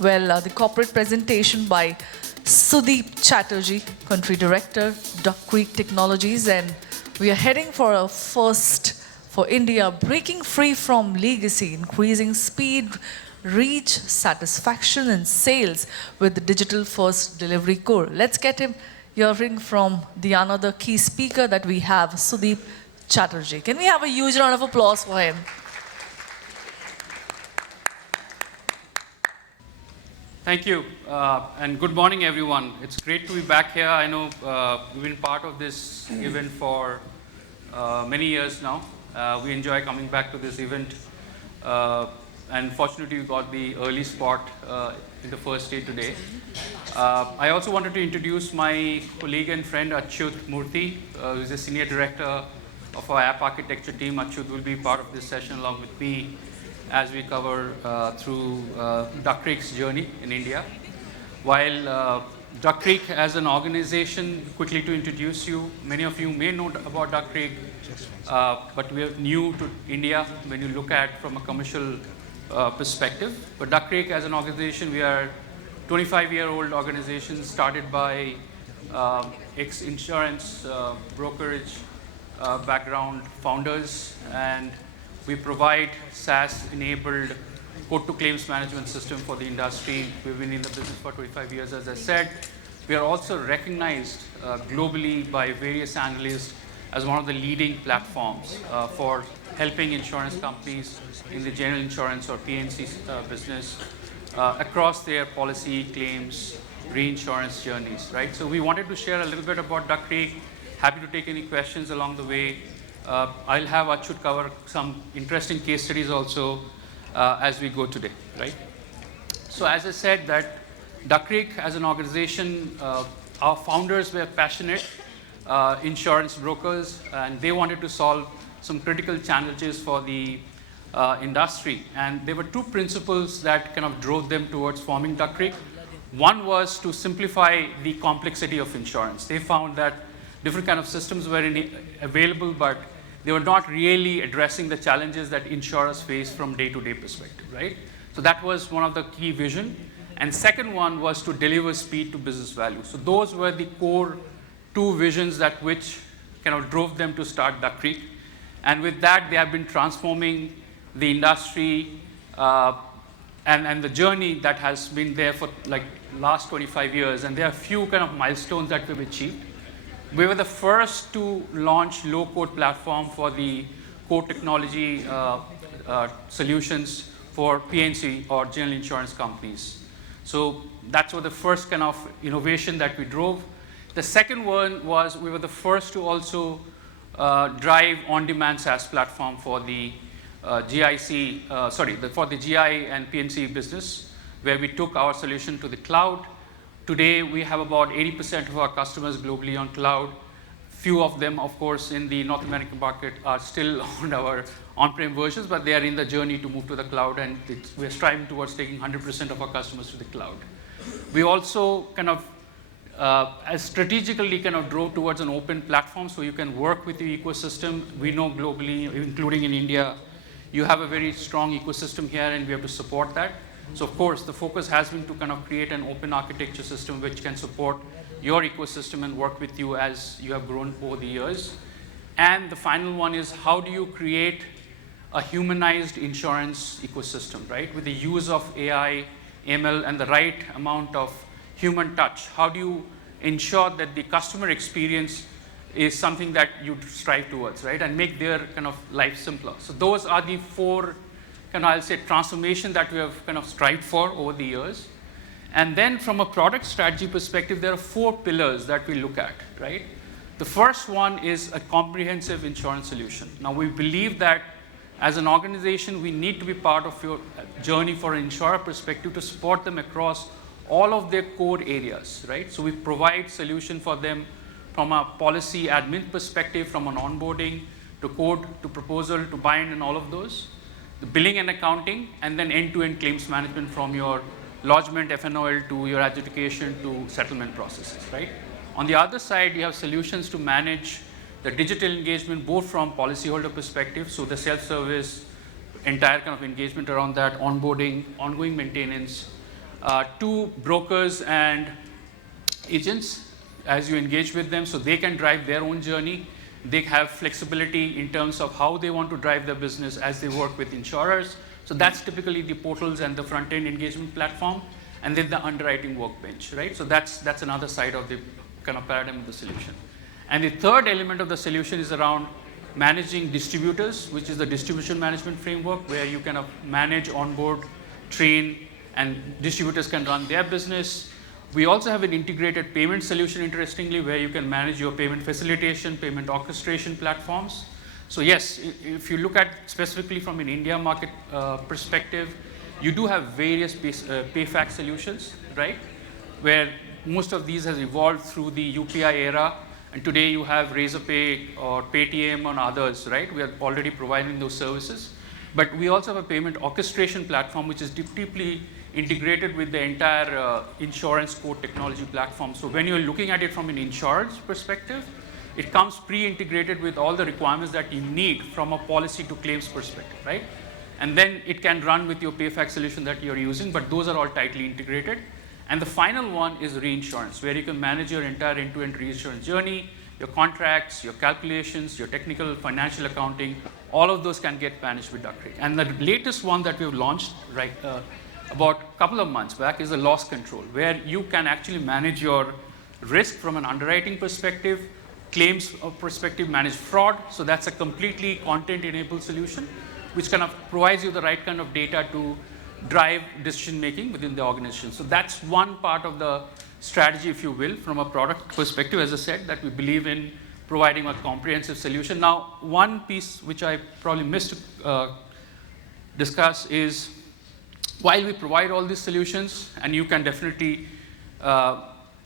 Well, the corporate presentation by Sudeep Chatterjee, Country Director, Duck Creek Technologies, and we are heading for a first for India, breaking free from legacy, increasing speed, reach, satisfaction, and sales with the digital-first delivery core. Let's get him hearing from the another key speaker that we have, Sudeep Chatterjee. Can we have a huge round of applause for him? Thank you, and good morning, everyone. It's great to be back here. I know we've been part of this event for many years now. We enjoy coming back to this event, and fortunately, we got the early spot in the first day today. I also wanted to introduce my colleague and friend, Achyut Murthy, who is the Senior Director of our App Architecture team. Achyut will be part of this session along with me as we cover through Duck Creek's journey in India. While Duck Creek as an organization, quickly to introduce you, many of you may know about Duck Creek, but we are new to India when you look at from a commercial perspective. But Duck Creek as an organization, we are 25-year-old organization started by ex-insurance brokerage background founders, and we provide SaaS-enabled quote-to-claims management system for the industry. We've been in the business for 25 years, as I said. We are also recognized globally by various analysts as one of the leading platforms for helping insurance companies in the general insurance or P&C business across their policy, claims, reinsurance journeys, right? So we wanted to share a little bit about Duck Creek. Happy to take any questions along the way. I'll have Achyut cover some interesting case studies also as we go today, right? So as I said, that Duck Creek as an organization, our founders were passionate insurance brokers, and they wanted to solve some critical challenges for the industry. And there were two principles that kind of drove them towards forming Duck Creek. One was to simplify the complexity of insurance. They found that different kind of systems were available, but they were not really addressing the challenges that insurers face from day-to-day perspective, right? So that was one of the key vision. And second one was to deliver speed to business value. So those were the core two visions that which kind of drove them to start Duck Creek. And with that, they have been transforming the industry and the journey that has been there for like last 25 years. And there are a few kind of milestones that we've achieved. We were the first to launch low-code platform for the core technology solutions for P&C or general insurance companies. So that's what the first kind of innovation that we drove. The second one was we were the first to also drive on-demand SaaS platform for the for the GI and P&C business, where we took our solution to the cloud. Today, we have about 80% of our customers globally on cloud. Few of them, of course, in the North American market are still on our on-prem versions, but they are in the journey to move to the cloud, and we're striving towards taking 100% of our customers to the cloud. We also kind of as strategically kind of drove towards an open platform so you can work with the ecosystem. We know globally, including in India, you have a very strong ecosystem here, and we have to support that. So of course, the focus has been to kind of create an open architecture system which can support your ecosystem and work with you as you have grown over the years. And the final one is how do you create a humanized insurance ecosystem, right? With the use of AI, ML, and the right amount of human touch. How do you ensure that the customer experience is something that you strive towards, right? And make their kind of life simpler. So those are the four kind of, I'll say, transformation that we have kind of strived for over the years. And then from a product strategy perspective, there are four pillars that we look at, right? The first one is a comprehensive insurance solution. Now, we believe that as an organization, we need to be part of your journey for an insurer perspective to support them across all of their core areas, right? So we provide solution for them from a policy admin perspective, from an onboarding to code to proposal to bind and all of those. The billing and accounting, and then end-to-end claims management from your lodgement, FNOL, to your adjudication to settlement processes, right? On the other side, you have solutions to manage the digital engagement, both from policyholder perspective, so the self-service, entire kind of engagement around that, onboarding, ongoing maintenance, to brokers and agents as you engage with them, so they can drive their own journey. They have flexibility in terms of how they want to drive their business as they work with insurers. So that's typically the portals and the front-end engagement platform, and then the underwriting workbench, right? So that's another side of the kind of paradigm of the solution. And the third element of the solution is around managing distributors, which is the distribution management framework, where you kind of manage, onboard, train, and distributors can run their business. We also have an integrated payment solution, interestingly, where you can manage your payment facilitation, payment orchestration platforms. So yes, if you look at specifically from an India market perspective, you do have various payfac solutions, right? Where most of these has evolved through the UPI era. And today you have Razorpay or Paytm and others, right? We are already providing those services. But we also have a payment orchestration platform, which is deeply integrated with the entire insurance core technology platform. So when you're looking at it from an insurance perspective, it comes pre-integrated with all the requirements that you need from a policy to claims perspective, right? And then it can run with your payfac solution that you're using, but those are all tightly integrated. And the final one is reinsurance, where you can manage your entire end-to-end reinsurance journey, your contracts, your calculations, your technical financial accounting, all of those can get managed with Duck Creek. And the latest one that we've launched about a couple of months back is a loss control, where you can actually manage your risk from an underwriting perspective, claims perspective, manage fraud. So that's a completely content-enabled solution, which kind of provides you the right kind of data to drive decision-making within the organization. So that's one part of the strategy, if you will, from a product perspective, as I said, that we believe in providing a comprehensive solution. Now, one piece which I probably missed to discuss is, while we provide all these solutions, and you can definitely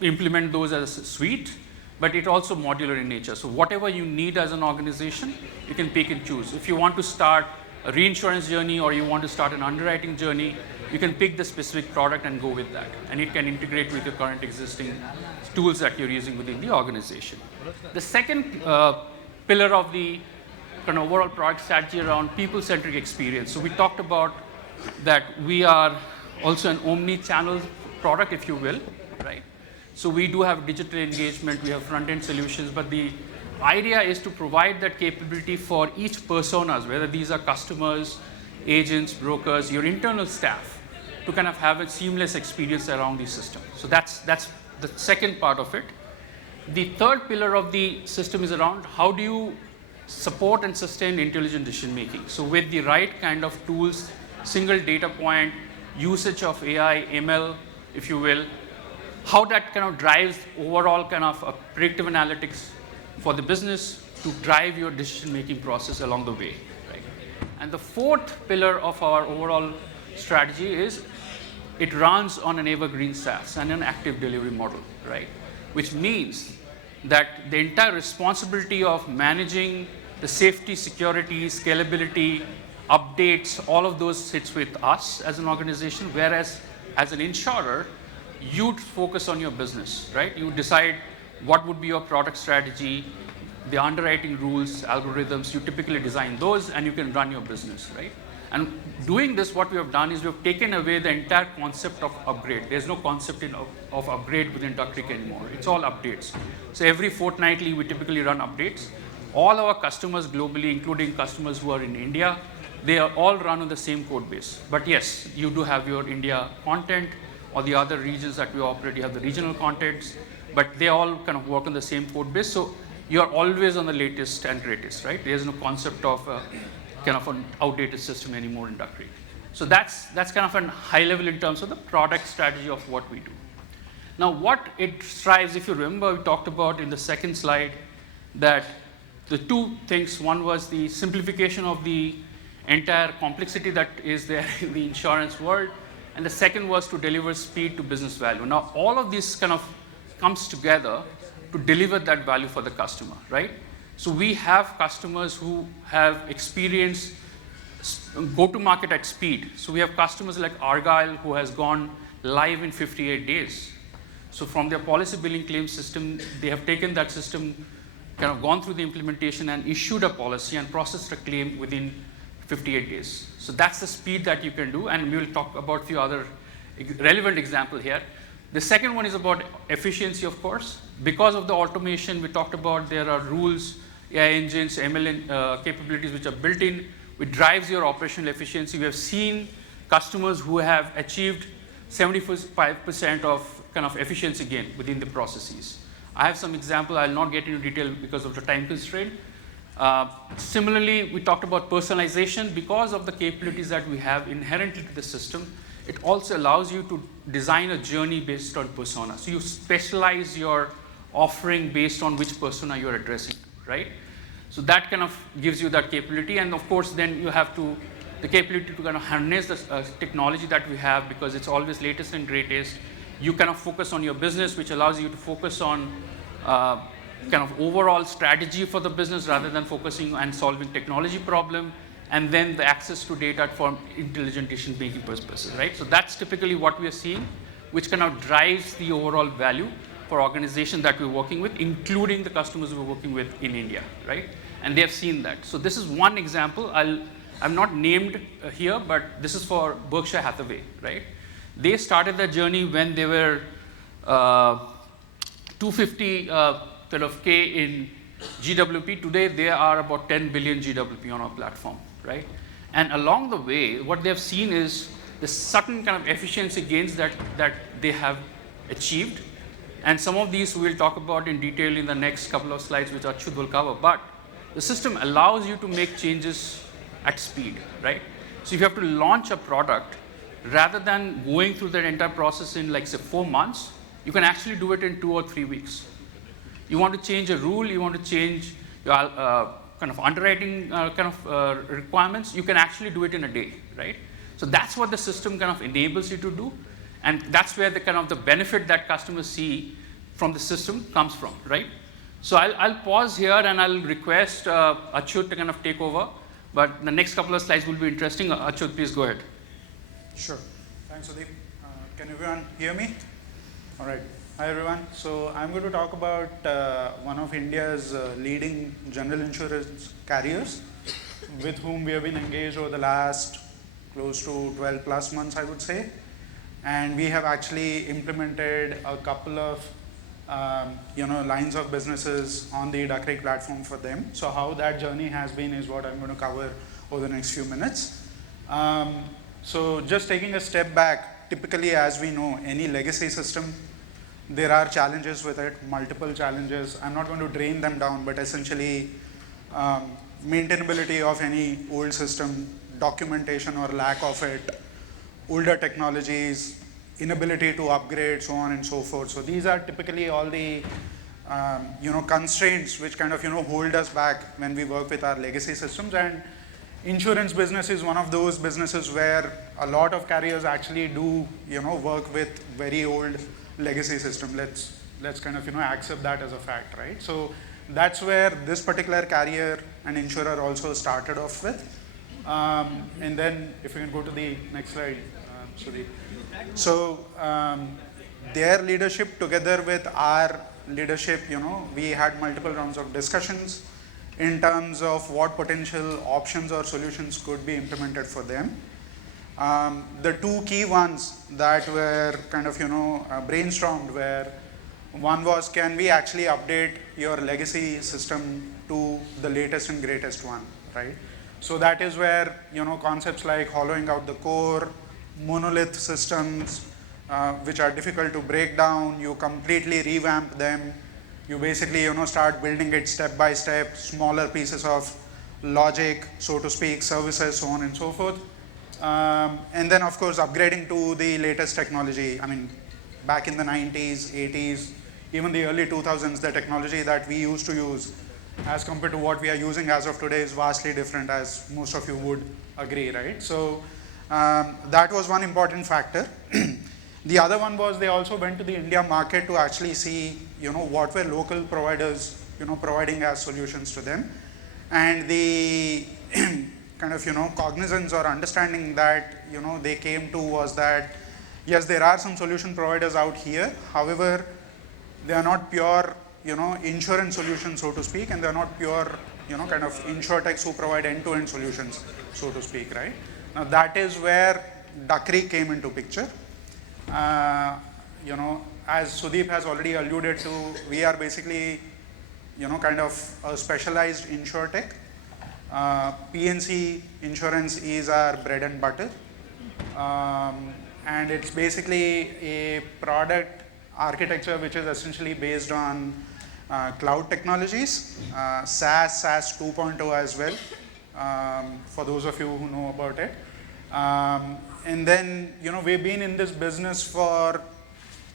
implement those as a suite, but it also modular in nature. So whatever you need as an organization, you can pick and choose. If you want to start a reinsurance journey or you want to start an underwriting journey, you can pick the specific product and go with that. And it can integrate with your current existing tools that you're using within the organization. The second pillar of the kind of overall product strategy around people-centric experience. So we talked about that we are also an omni-channel product, if you will, right? So we do have digital engagement, we have front-end solutions, but the idea is to provide that capability for each personas, whether these are customers, agents, brokers, your internal staff, to kind of have a seamless experience around the system. So that's the second part of it. The third pillar of the system is around how do you support and sustain intelligent decision making. So with the right kind of tools, single data point, usage of AI, ML, if you will, how that kind of drives overall kind of a predictive analytics for the business to drive your decision-making process along the way, right? And the fourth pillar of our overall strategy is it runs on an evergreen SaaS and an active delivery model, right? Which means that the entire responsibility of managing the safety, security, scalability, updates, all of those sits with us as an organization, whereas as an insurer, you'd focus on your business, right? You decide what would be your product strategy, the underwriting rules, algorithms, you typically design those and you can run your business, right? And doing this, what we have done is we've taken away the entire concept of upgrade. There's no concept of upgrade within Duck Creek anymore. It's all updates. So every fortnightly, we typically run updates. All our customers globally, including customers who are in India, they are all run on the same code base. But yes, you do have your India content, or the other regions that we operate, you have the regional contents, but they all kind of work on the same code base. So you're always on the latest and greatest, right? There's no concept of kind of an outdated system anymore in Duck Creek. So that's kind of a high level in terms of the product strategy of what we do. Now, what it strives, if you remember, we talked about in the second slide that the two things, one was the simplification of the entire complexity that is there in the insurance world, and the second was to deliver speed to business value. Now, all of this kind of comes together to deliver that value for the customer, right? So we have customers who have experienced go-to-market at speed. So we have customers like Argyle who has gone live in 58 days. So from their policy billing claim system, they have taken that system, kind of gone through the implementation and issued a policy and processed a claim within 58 days. So that's the speed that you can do, and we will talk about a few other relevant example here. The second one is about efficiency, of course. Because of the automation we talked about, there are rules, AI engines, ML capabilities which are built in, which drives your operational efficiency. We have seen customers who have achieved 75% of kind of efficiency gain within the processes. I have some example. I'll not get into detail because of the time constraint. Similarly, we talked about personalization. Because of the capabilities that we have inherently to the system, it also allows you to design a journey based on persona. So you specialize your offering based on which persona you're addressing, right? So that kind of gives you that capability. And of course, then you have the capability to kind of harness the technology that we have, because it's always latest and greatest. You kind of focus on your business, which allows you to focus on kind of overall strategy for the business rather than focusing on solving technology problem, and then the access to data for intelligent decision-making purposes, right? So that's typically what we are seeing, which kind of drives the overall value for organizations that we're working with, including the customers we're working with in India, right? And they have seen that. So this is one example. I'm not named here, but this is for Berkshire Hathaway, right? They started their journey when they were 250 K in GWP. Today, they are about 10 billion GWP on our platform, right? And along the way, what they have seen is the certain kind of efficiency gains that they have achieved. And some of these we'll talk about in detail in the next couple of slides, which Achyut will cover. But the system allows you to make changes at speed, right? So if you have to launch a product, rather than going through that entire process in, like, say, 4 months, you can actually do it in 2 or 3 weeks. You want to change a rule, you want to change your kind of underwriting requirements, you can actually do it in a day, right? So that's what the system kind of enables you to do. And that's where the kind of the benefit that customers see from the system comes from, right? So I'll pause here and I'll request Achyut to kind of take over. But the next couple of slides will be interesting. Achyut, please go ahead. Sure. Thanks, Sudeep. Can everyone hear me? All right. Hi, everyone. So I'm going to talk about one of India's leading general insurance carriers with whom we have been engaged over the last close to 12 plus months, I would say. And we have actually implemented a couple of lines of businesses on the Duck Creek platform for them. So how that journey has been is what I'm going to cover over the next few minutes. So just taking a step back, typically, as we know, any legacy system, there are challenges with it, multiple challenges. I'm not going to drain them down, but essentially maintainability of any old system, documentation or lack of it, older technologies, inability to upgrade, so on and so forth. So these are typically all the constraints which kind of hold us back when we work with our legacy systems. And insurance business is one of those businesses where a lot of carriers actually do work with very old legacy system. Let's kind of accept that as a fact, right? So that's where this particular carrier and insurer also started off with. And then if you can go to the next slide, Sudeep. So their leadership together with our leadership, we had multiple rounds of discussions in terms of what potential options or solutions could be implemented for them. The two key ones that were kind of brainstormed were, one was, can we actually update your legacy system to the latest and greatest one, right? So that is where concepts like hollowing out the core, monolith systems, which are difficult to break down, you completely revamp them. You basically start building it step by step, smaller pieces of logic, so to speak, services, so on and so forth. And then, of course, upgrading to the latest technology. I mean, back in the 90s, 80s, even the early 2000s, the technology that we used to use as compared to what we are using as of today is vastly different, as most of you would agree, right? So that was one important factor. The other one was they also went to the India market to actually see, what were local providers, providing as solutions to them. And the kind of, cognizance or understanding that, they came to was that, yes, there are some solution providers out here. However, they are not pure, insurance solutions, so to speak, and they are not pure, kind of insurtechs who provide end-to-end solutions, so to speak, right? Now, that is where Duck Creek came into picture. As Sudeep has already alluded to, we are basically, kind of a specialized insurtech. PNC insurance is our bread and butter. And it's basically a product architecture which is essentially based on cloud technologies, SaaS 2.0 as well, for those of you who know about it. And then, we've been in this business for,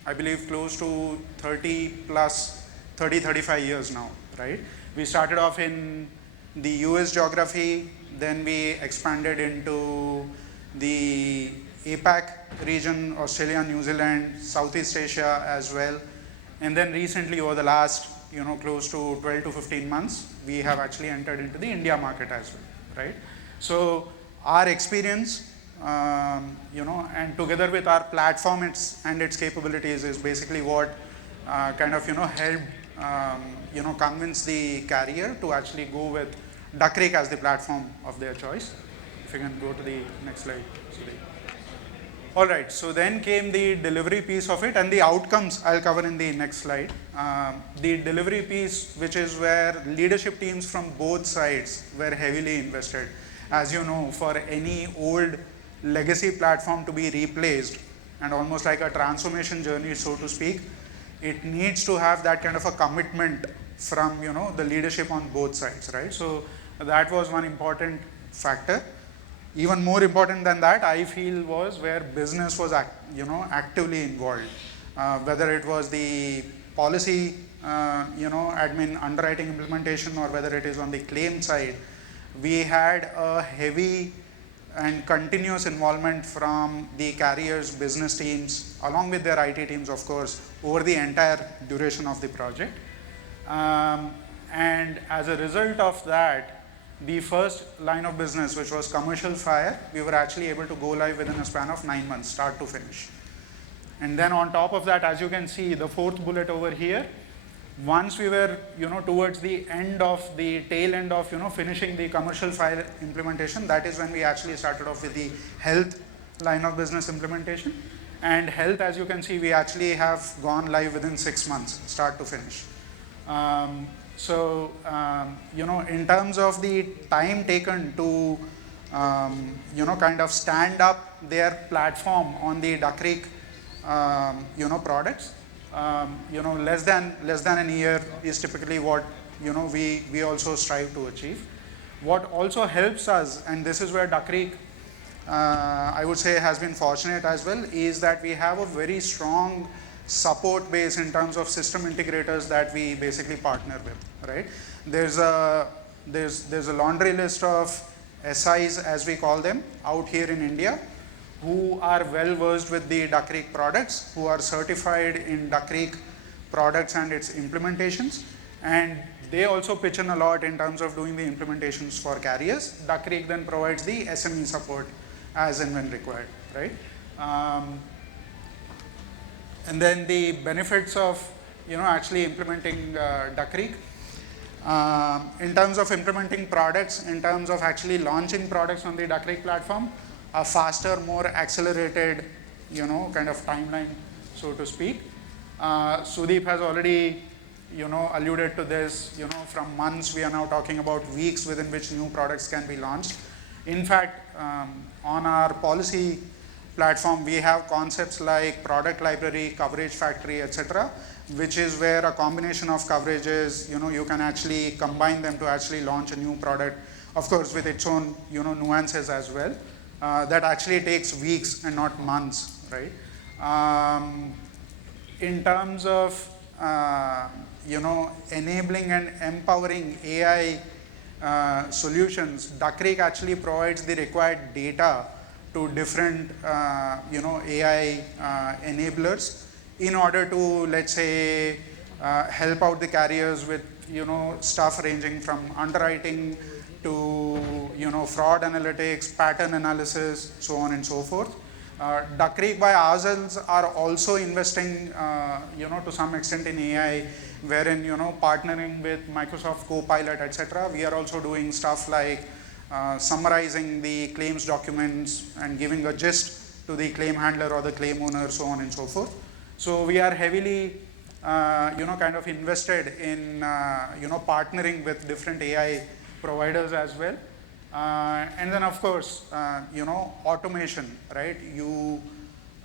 I believe, close to 35 years now, right? We started off in the US geography, then we expanded into the APAC region, Australia, New Zealand, Southeast Asia as well. And then recently, over the last, close to 12 to 15 months, we have actually entered into the India market as well, right? So our experience, and together with our platform and its capabilities is basically what kind of, helped, convince the carrier to actually go with Duck Creek as the platform of their choice. If you can go to the next slide, Sudeep. All right, so then came the delivery piece of it, and the outcomes I'll cover in the next slide. The delivery piece, which is where leadership teams from both sides were heavily invested. As you know, for any old legacy platform to be replaced, and almost like a transformation journey, so to speak, it needs to have that kind of a commitment from, the leadership on both sides, right? So that was one important factor. Even more important than that, I feel, was where business was, actively involved. Whether it was the policy, admin, underwriting implementation, or whether it is on the claim side, we had a heavy and continuous involvement from the carriers' business teams, along with their IT teams, of course, over the entire duration of the project. And as a result of that, the first line of business, which was commercial fire, we were actually able to go live within a span of 9 months, start to finish. And then on top of that, as you can see, the fourth bullet over here, once we were, towards the end of the tail end of, finishing the commercial fire implementation, that is when we actually started off with the health line of business implementation. And health, as you can see, we actually have gone live within 6 months, start to finish. In terms of the time taken to, kind of stand up their platform on the Duck Creek, products, less than a year is typically what, we also strive to achieve. What also helps us, and this is where Duck Creek, I would say, has been fortunate as well, is that we have a very strong support base in terms of system integrators that we basically partner with, right? There's a laundry list of SIs, as we call them, out here in India, who are well versed with the Duck Creek products, who are certified in Duck Creek products and its implementations, and they also pitch in a lot in terms of doing the implementations for carriers. Duck Creek then provides the SME support as and when required, right? And then the benefits of, actually implementing Duck Creek. In terms of implementing products, in terms of actually launching products on the Duck Creek platform, a faster, more accelerated, kind of timeline, so to speak. Sudeep has already, alluded to this, from months, we are now talking about weeks within which new products can be launched. In fact, on our policy platform, we have concepts like product library, coverage factory, etc., which is where a combination of coverages, you can actually combine them to actually launch a new product, of course, with its own, nuances as well. That actually takes weeks and not months, right? In terms of, enabling and empowering AI solutions, Duck Creek actually provides the required data to different, AI enablers in order to, let's say, help out the carriers with, stuff ranging from underwriting to, fraud analytics, pattern analysis, so on and so forth. Duck Creek by ourselves are also investing, to some extent in AI, wherein, partnering with Microsoft Copilot, etc. We are also doing stuff like summarizing the claims documents and giving a gist to the claim handler or the claim owner, so on and so forth. So we are heavily kind of invested in partnering with different AI providers as well. And then of course, automation, right?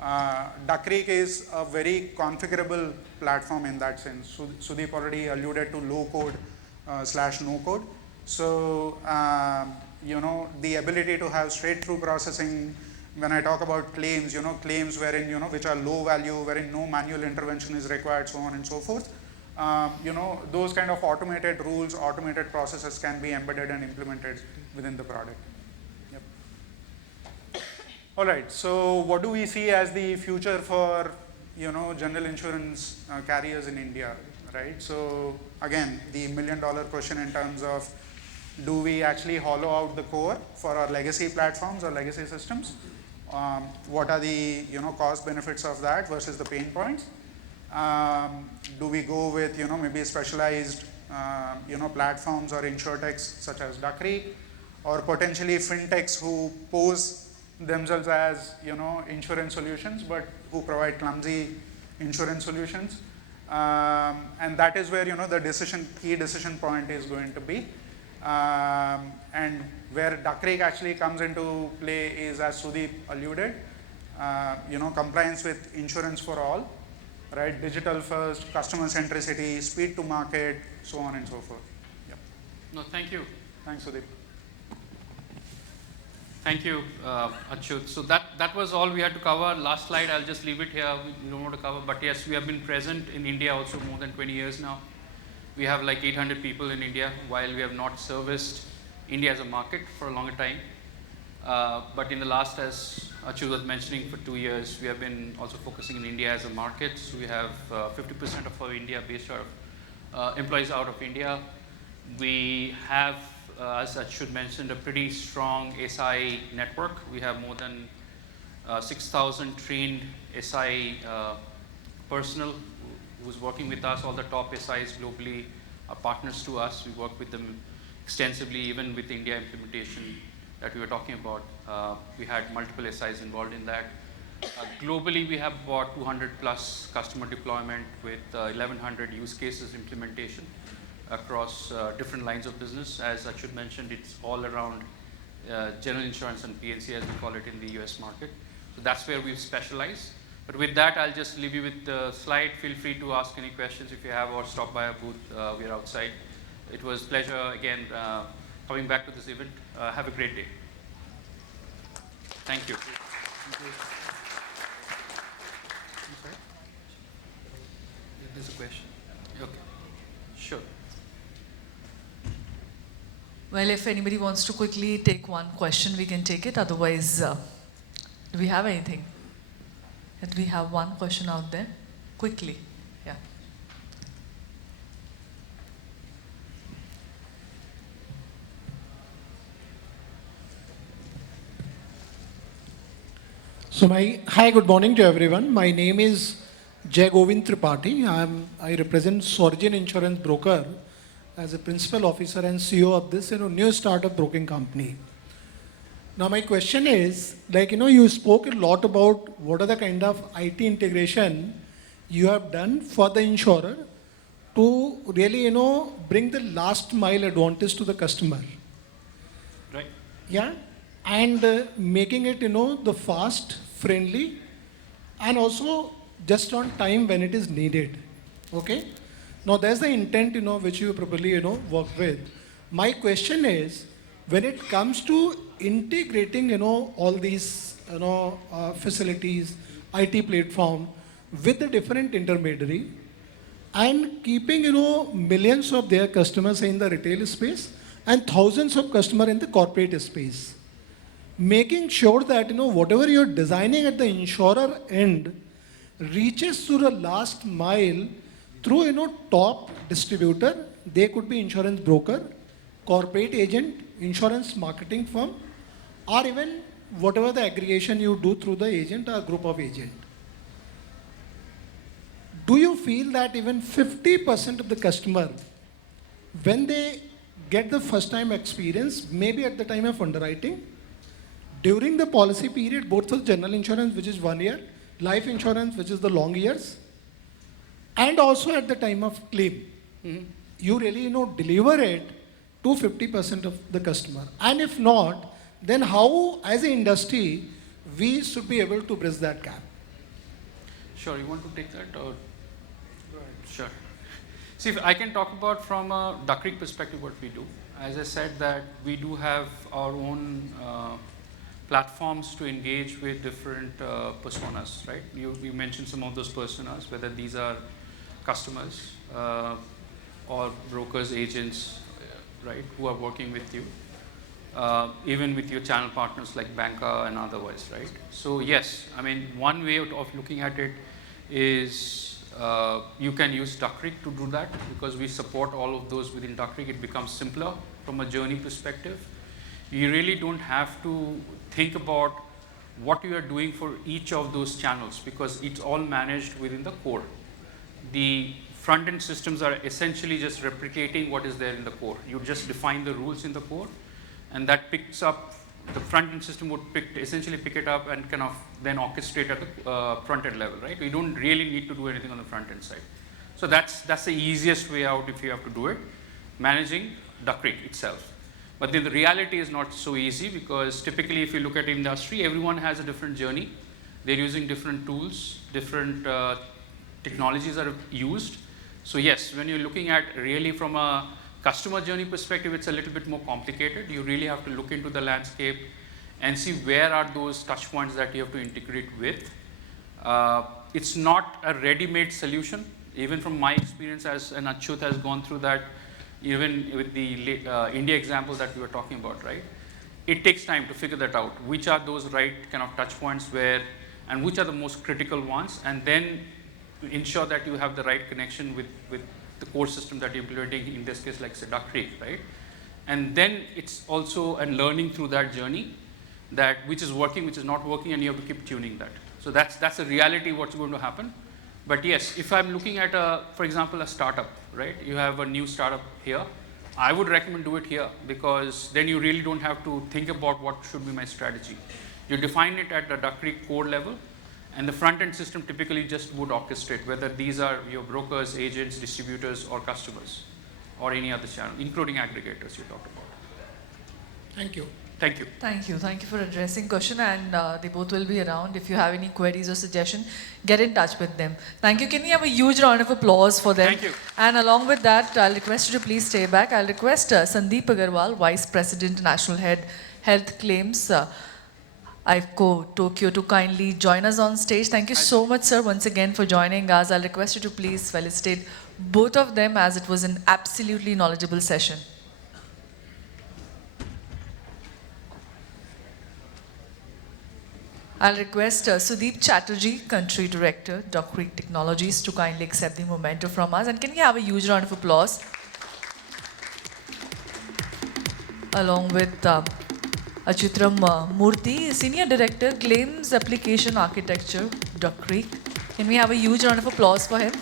𝐷uck.Creek is a very configurable platform in that sense. Sudeep already alluded to low code / no code. So, the ability to have straight through processing. When I talk about claims, claims wherein, which are low value, wherein no manual intervention is required, so on and so forth. Those kind of automated rules, automated processes can be embedded and implemented within the product. Yep. All right, so what do we see as the future for, general insurance carriers in India, right? So again, the $1 million question in terms of, do we actually hollow out the core for our legacy platforms or legacy systems? What are the cost benefits of that versus the pain points? Do we go with maybe specialized platforms or insurtechs such as 𝐷uck.Creek, or potentially fintechs who pose themselves as insurance solutions but who provide clumsy insurance solutions? And that is where the key decision point is going to be. And where 𝐷uck.Creek actually comes into play is, as Sudeep alluded, compliance with insurance for all, right? Digital first, customer centricity, speed to market, so on and so forth. Yep. No, thank you. Thanks, Sudeep. Thank you, Achyut. So that was all we had to cover. Last slide, I'll just leave it here. We don't want to cover, but yes, we have been present in India also more than 20 years now. We have like 800 people in India, while we have not serviced India as a market for a longer time. But in the last, as Achyut was mentioning, for 2 years, we have been also focusing in India as a market. So we have 50% of our India based employees out of India. We have, as Achyut mentioned, a pretty strong SI network. We have more than 6,000 trained SI personnel who's working with us. All the top SIs globally are partners to us. We work with them extensively, even with the India implementation that we were talking about. We had multiple SIs involved in that. Globally, we have about 200 plus customer deployment with 1,100 use cases implementation across different lines of business. As Achyut mentioned, it's all around general insurance and P&C, as we call it in the US market. So that's where we specialize. But with that, I'll just leave you with the slide. Feel free to ask any questions if you have, or stop by our booth. We're outside. It was a pleasure, again, coming back to this event. Have a great day. Thank you. Thank you. There's a question. Okay. Sure. Well, if anybody wants to quickly take one question, we can take it. Otherwise, do we have anything? Do we have one question out there? Quickly. Yeah. So hi, good morning to everyone. My name is 𝐤𝐺𝐽 I represent Sorgen Insurance Broker as a principal officer and CEO of this new startup broking company. Now my question is, you spoke a lot about what are the kind of IT integration you have done for the insurer to really, bring the last mile advantage to the customer. Right. Yeah. And making it, the fast, friendly, and also just on time when it is needed. Okay. Now there's the intent, which you probably, work with. My question is, when it comes to integrating, all these, facilities, IT platform with the different intermediary and keeping, millions of their customers in the retail space and thousands of customers in the corporate space, making sure that, whatever you're designing at the insurer end reaches to the last mile through, top distributor. They could be insurance broker, corporate agent, insurance marketing firm, or even whatever the aggregation you do through the agent or group of agent. Do you feel that even 50% of the customer, when they get the first time experience, maybe at the time of underwriting, during the policy period, both for general insurance, which is 1 year, life insurance, which is the long years, and also at the time of claim, you really deliver it to 50% of the customer. And if not, then how, as an industry, we should be able to bridge that gap? Sure, you want to take that or? Go ahead. Sure. See, if I can talk about from a Duck Creek perspective what we do. As I said that we do have our own platforms to engage with different personas, right? You mentioned some of those personas, whether these are customers or brokers, agents, right, who are working with you, even with your channel partners like Banker and otherwise, right? So yes, I mean, one way of looking at it is you can use Duck Creek to do that because we support all of those within Duck Creek. It becomes simpler from a journey perspective. You really don't have to think about what you are doing for each of those channels because it's all managed within the core. The front-end systems are essentially just replicating what is there in the core. You just define the rules in the core, and that picks up, the front-end system would essentially pick it up and kind of then orchestrate at the front-end level, right? We don't really need to do anything on the front-end side. So that's the easiest way out if you have to do it, managing Duck Creek itself. But then the reality is not so easy because typically if you look at industry, everyone has a different journey. They're using different tools, different technologies are used. So yes, when you're looking at really from a customer journey perspective, it's a little bit more complicated. You really have to look into the landscape and see where are those touch points that you have to integrate with. It's not a ready-made solution. Even from my experience as an Achyut has gone through that, even with the India example that we were talking about, right? It takes time to figure that out. Which are those right kind of touch points where, and which are the most critical ones, and then ensure that you have the right connection with the core system that you're implementing, in this case, like say Duck Creek, right? And then it's also a learning through that journey that which is working, which is not working, and you have to keep tuning that. So that's a reality what's going to happen. But yes, if I'm looking at for example, a startup, right? You have a new startup here. I would recommend do it here because then you really don't have to think about what should be my strategy. You define it at the Duck Creek core level, and the front-end system typically just would orchestrate whether these are your brokers, agents, distributors, or customers, or any other channel, including aggregators you talked about. Thank you. Thank you. Thank you. Thank you for addressing question, and they both will be around. If you have any queries or suggestion, get in touch with them. Thank you. Can we have a huge round of applause for them? Thank you. And along with that, I'll request you to please stay back. I'll request Sandeep Agarwal, Vice President, National Head, Health Claims, 𝐈𝐧𝐬𝐭 Tokyo, to kindly join us on stage. Thank you so much, sir, once again for joining us. I'll request you to please felicitate both of them as it was an absolutely knowledgeable session. I'll request Sudeep Chatterjee, Country Director, Duck Creek Technologies, to kindly accept the memento from us. And can we have a huge round of applause? Along with Achutram Murthy, Senior Director, Claims Application Architecture, Duck Creek. Can we have a huge round of applause for him?